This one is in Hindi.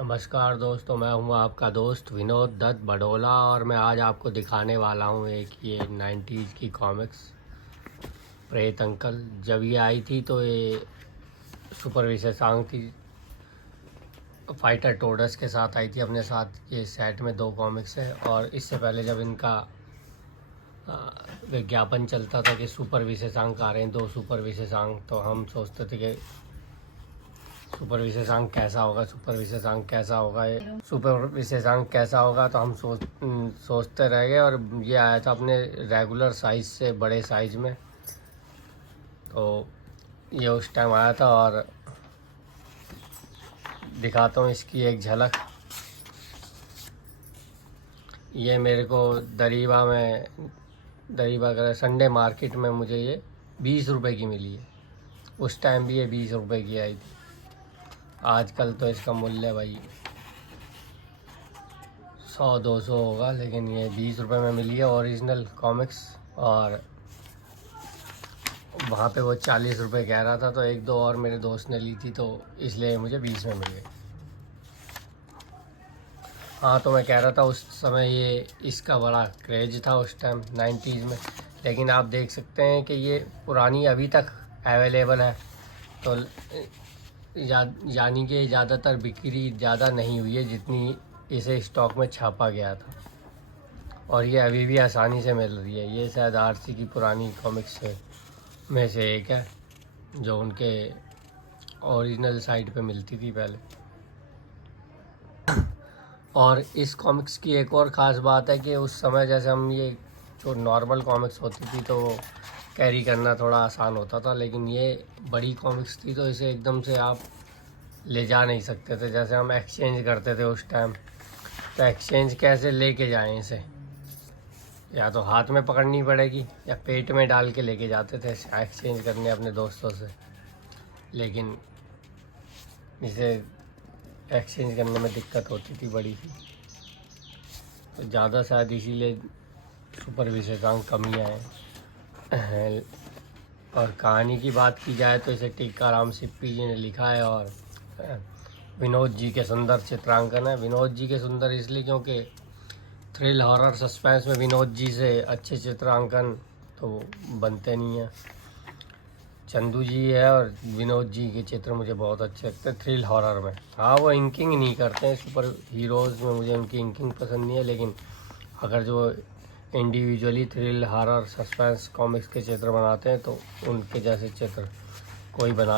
नमस्कार दोस्तों, मैं हूं आपका दोस्त विनोद दत्त बडोला और मैं आज आपको दिखाने वाला हूं एक ये 90s की कॉमिक्स प्रेत अंकल। जब ये आई थी तो ये सुपर विशेषांक थी, फाइटर टोडस के साथ आई थी अपने साथ। ये सेट में 2 कॉमिक्स है और इससे पहले जब इनका विज्ञापन चलता था कि सुपर विशेषांक आ रहे हैं, 2 सुपर विशेषांक, तो हम सोचते थे कि सुपर विशेषांक कैसा होगा, सुपर विशेषांक कैसा होगा, ये सुपर विशेषांक कैसा होगा। तो हम सोचते रह गए और ये आया था अपने रेगुलर साइज से बड़े साइज में। तो ये उस टाइम आया था और दिखाता हूँ इसकी एक झलक। ये मेरे को दरीबा कर संडे मार्केट में मुझे ये 20 रुपए की मिली है। उस टाइम भी ये 20 रुपए की आई थी। आजकल तो इसका मूल्य भाई 100-200 होगा, लेकिन ये 20 रुपए में मिली है ओरिजिनल कॉमिक्स। और वहाँ पे वो 40 रुपए कह रहा था, तो 1-2 और मेरे दोस्त ने ली थी, तो इसलिए मुझे 20 में मिल गई। हाँ, तो मैं कह रहा था उस समय ये इसका बड़ा क्रेज था उस टाइम 90s में। लेकिन आप देख सकते हैं कि ये पुरानी अभी तक अवेलेबल है। तो यानी कि ज़्यादातर बिक्री ज़्यादा नहीं हुई है जितनी इसे स्टॉक में छापा गया था, और ये अभी भी आसानी से मिल रही है। ये शायद आरसी की पुरानी कॉमिक्स में से एक है जो उनके ओरिजिनल साइट पे मिलती थी पहले। और इस कॉमिक्स की एक और ख़ास बात है कि उस समय जैसे हम ये जो नॉर्मल कॉमिक्स होती थी तो वो कैरी करना थोड़ा आसान होता था, लेकिन ये बड़ी कॉमिक्स थी तो इसे एकदम से आप ले जा नहीं सकते थे। जैसे हम एक्सचेंज करते थे उस टाइम, तो एक्सचेंज कैसे लेके जाएं इसे? या तो हाथ में पकड़नी पड़ेगी या पेट में डाल के लेके जाते थे एक्सचेंज करने अपने दोस्तों से। लेकिन इसे एक्सचेंज करने में दिक्कत होती थी बड़ी सी, तो ज़्यादा शायद इसीलिए सुपर विशेषांक कम ही आए हैं। और कहानी की बात की जाए तो इसे टीकाराम सिप्पी जी ने लिखा है और विनोद जी के सुंदर चित्रांकन है। विनोद जी के सुंदर इसलिए क्योंकि थ्रिल हॉरर सस्पेंस में विनोद जी से अच्छे चित्रांकन तो बनते नहीं हैं। चंदू जी है और विनोद जी के चित्र मुझे बहुत अच्छे लगते हैं थ्रिल हॉरर में। हाँ, वो इंकिंग नहीं करते हैं, सुपर हीरोज़ में मुझे उनकी इंकिंग पसंद नहीं है, लेकिन अगर जो individually thrill horror suspense comics के चित्र बनाते हैं तो उनके जैसे चित्र कोई बना